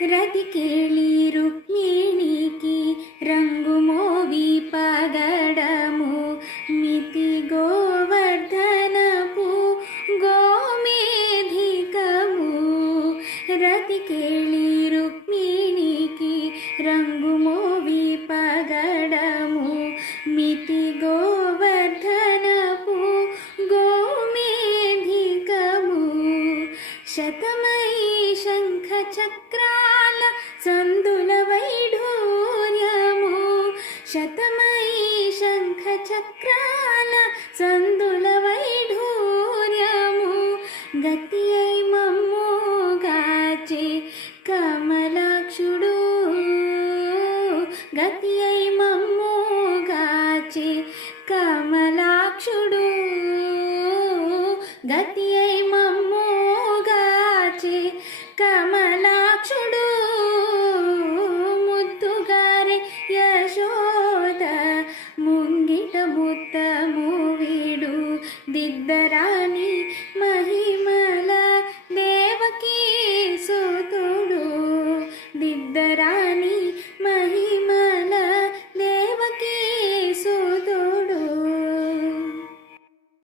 రతికేళి రుక్మిణికి రంగు మోవి పగడము మితి గోవర్ధనపు గోమేధికము. రతికేళి రుక్మిణికి రంగు మోవి పగడము మితి గోవర్ధనపు గోమేధికము. శతమై శంఖ చక్రాల సందుల వైఢూర్యము. శతమై శంఖ చక్రాల సందుల వైఢూర్యము. గతి అయి మమ్ముగాచే కమలాక్షుడు. గతి